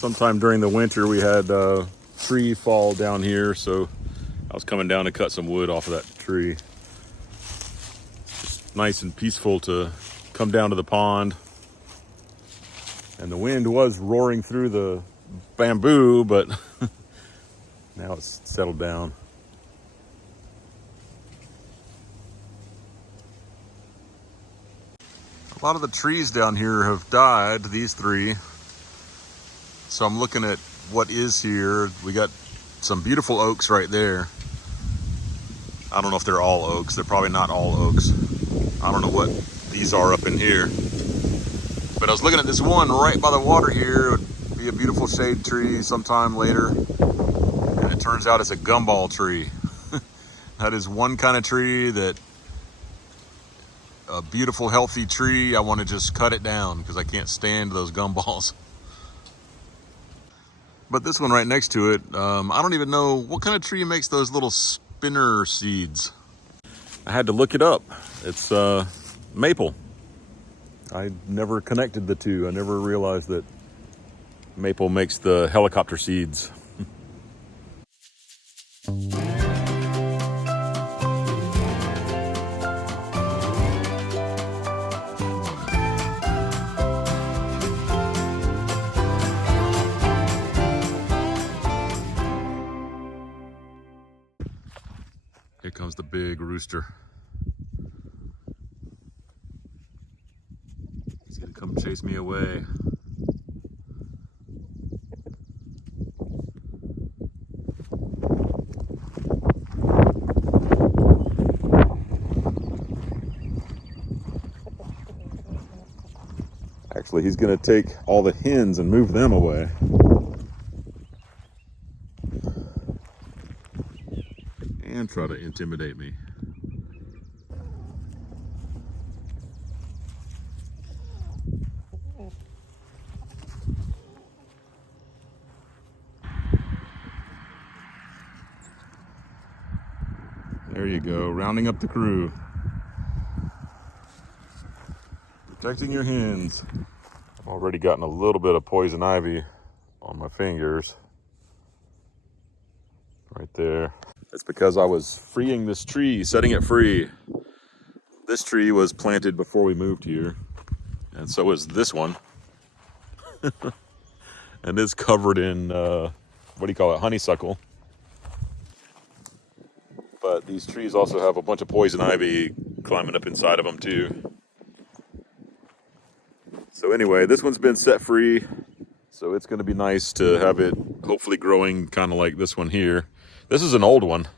Sometime during the winter we had a tree fall down here, so I was coming down to cut some wood off of that tree. Just nice and peaceful to come down to the pond. And the wind was roaring through the bamboo, but now it's settled down. A lot of the trees down here have died, these three. So I'm looking at what is here. We got some beautiful oaks right there. I don't know if they're all oaks. They're probably not all oaks. I don't know what these are up in here. But I was looking at this one right by the water here. It would be a beautiful shade tree sometime later. And it turns out it's a gumball tree. That is one kind of tree that, a beautiful healthy tree, I want to just cut it down because I can't stand those gumballs. But this one right next to it, I don't even know what kind of tree makes those little spinner seeds. I had to look it up. It's maple. I never connected the two. I never realized that maple makes the helicopter seeds. Here comes the big rooster. He's gonna come chase me away. Actually, he's gonna take all the hens and move them away. And try to intimidate me. There you go, rounding up the crew. Protecting your hens. I've already gotten a little bit of poison ivy on my fingers. Right there. It's because I was freeing this tree, setting it free. This tree was planted before we moved here. And so was this one. And it's covered in, what do you call it, honeysuckle. But these trees also have a bunch of poison ivy climbing up inside of them too. So anyway, this one's been set free. So it's gonna be nice to have it hopefully growing kind of like this one here. This is an old one.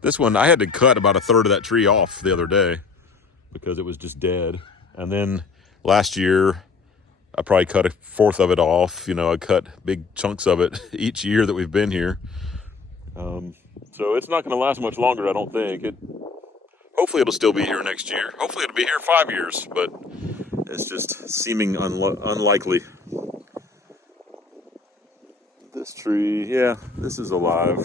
This one, I had to cut about a third of that tree off the other day because it was just dead. And then last year, I probably cut a fourth of it off. You know, I cut big chunks of it each year that we've been here. So it's not gonna last much longer, I don't think. Hopefully it'll still be here next year. Hopefully it'll be here 5 years, but it's just seeming unlikely. This tree, yeah, this is alive.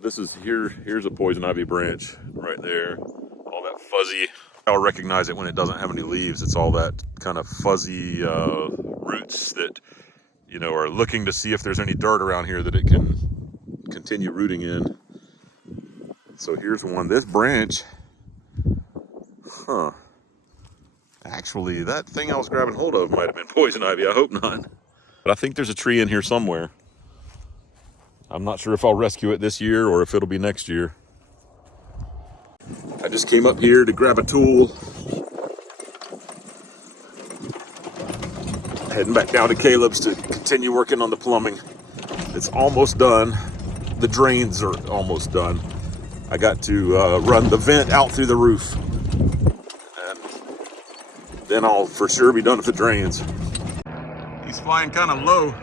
This is here's a poison ivy branch right there. All that fuzzy. I'll recognize it when it doesn't have any leaves. It's all that kind of fuzzy roots that, you know, are looking to see if there's any dirt around here that it can continue rooting in. So here's one. This branch, actually, that thing I was grabbing hold of might have been poison ivy. I hope not. But I think there's a tree in here somewhere. I'm not sure if I'll rescue it this year or if it'll be next year. I just came up here to grab a tool. Heading back down to Caleb's to continue working on the plumbing. It's almost done. The drains are almost done. I got to run the vent out through the roof. And then I'll for sure be done with the drains. He's flying kind of low.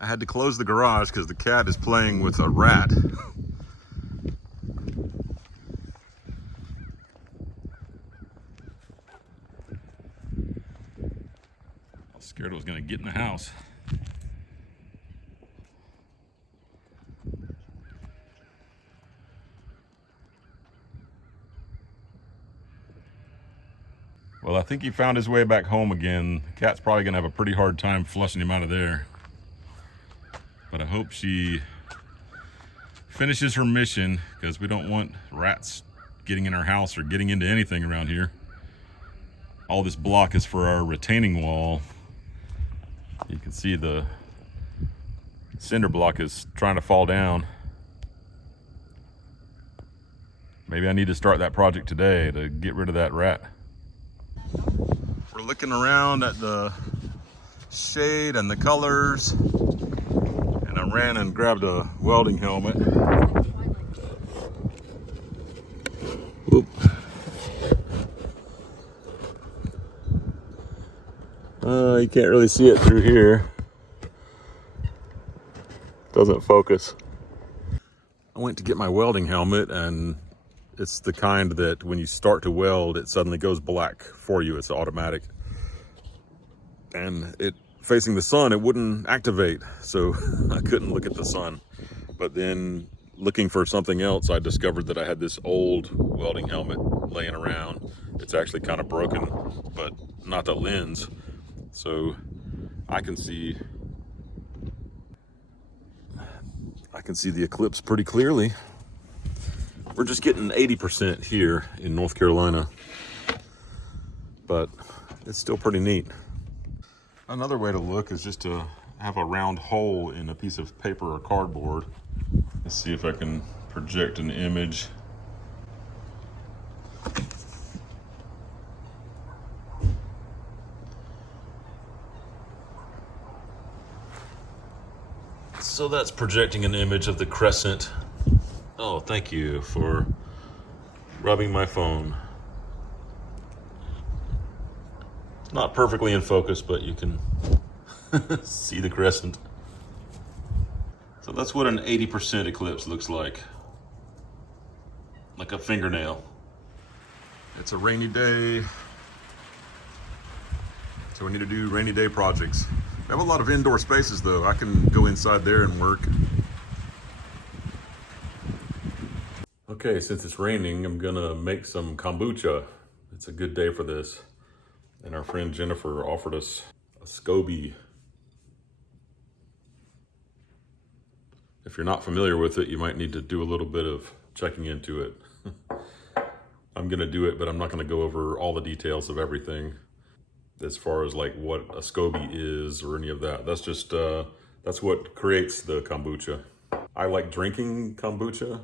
I had to close the garage because the cat is playing with a rat. Scared it was gonna get in the house. Well, I think he found his way back home again. The cat's probably gonna have a pretty hard time flushing him out of there. But I hope she finishes her mission, because we don't want rats getting in our house or getting into anything around here. All this block is for our retaining wall. You can see the cinder block is trying to fall down. Maybe I need to start that project today to get rid of that rat. We're looking around at the shade and the colors, and I ran and grabbed a welding helmet. Oop. You can't really see it through here. Doesn't focus. I went to get my welding helmet, and it's the kind that when you start to weld, it suddenly goes black for you. It's automatic. And it facing the sun, it wouldn't activate, so I couldn't look at the sun. But then looking for something else, I discovered that I had this old welding helmet laying around. It's actually kind of broken, but not the lens. So I can see the Eclipse pretty clearly. We're just getting 80% here in North Carolina, but it's still pretty neat. Another way to look is just to have a round hole in a piece of paper or cardboard. Let's see if I can project an image. So that's projecting an image of the crescent. Oh, thank you for rubbing my phone. Not perfectly in focus, but you can see the crescent. So that's what an 80% eclipse looks like a fingernail. It's a rainy day, so we need to do rainy day projects. We have a lot of indoor spaces though. I can go inside there and work. Okay, since it's raining, I'm gonna make some kombucha. It's a good day for this. And our friend Jennifer offered us a SCOBY. If you're not familiar with it, you might need to do a little bit of checking into it. I'm gonna do it, but I'm not gonna go over all the details of everything as far as like what a SCOBY is or any of that. That's just, that's what creates the kombucha. I like drinking kombucha.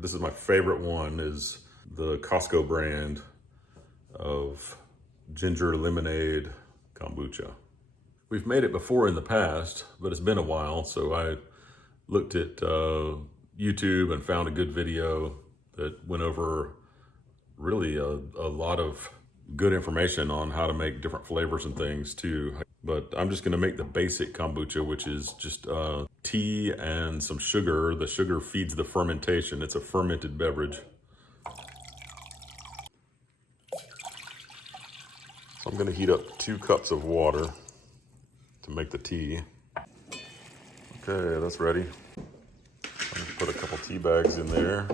This is my favorite one, is the Costco brand of ginger lemonade kombucha. We've made it before in the past, but it's been a while, so I looked at YouTube and found a good video that went over really a lot of good information on how to make different flavors and things too. But I'm just gonna make the basic kombucha, which is just tea and some sugar. The sugar feeds the fermentation. It's a fermented beverage. So I'm gonna heat up 2 cups of water to make the tea. Okay, that's ready. I'm gonna put a couple tea bags in there.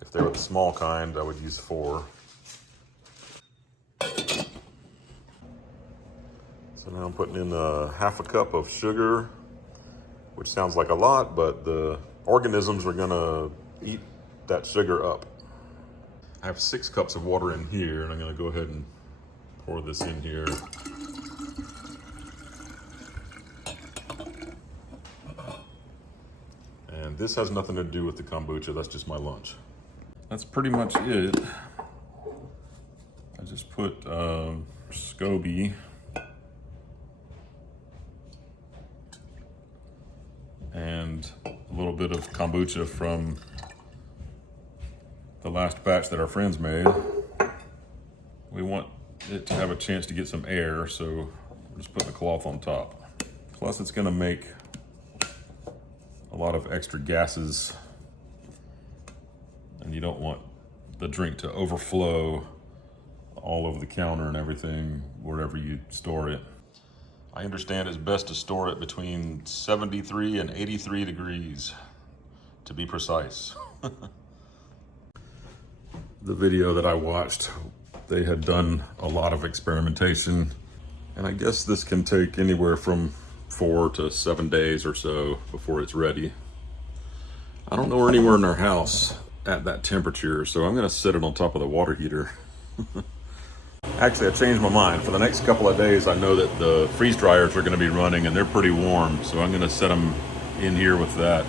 If they were the small kind, I would use 4. So now I'm putting in ½ cup of sugar, which sounds like a lot, but the organisms are gonna eat that sugar up. I have 6 cups of water in here, and I'm gonna go ahead and pour this in here. And this has nothing to do with the kombucha, that's just my lunch. That's pretty much it. I just put SCOBY and a little bit of kombucha from the last batch that our friends made. We want it to have a chance to get some air, so we're just putting the cloth on top. Plus it's gonna make a lot of extra gases, and you don't want the drink to overflow all over the counter and everything wherever you store it. I understand it's best to store it between 73 and 83 degrees, to be precise. The video that I watched, they had done a lot of experimentation, and I guess this can take anywhere from 4 to 7 days or so before it's ready. I don't know we're anywhere in our house at that temperature, so I'm gonna set it on top of the water heater. Actually, I changed my mind. For the next couple of days, I know that the freeze dryers are gonna be running and they're pretty warm, so I'm gonna set them in here with that.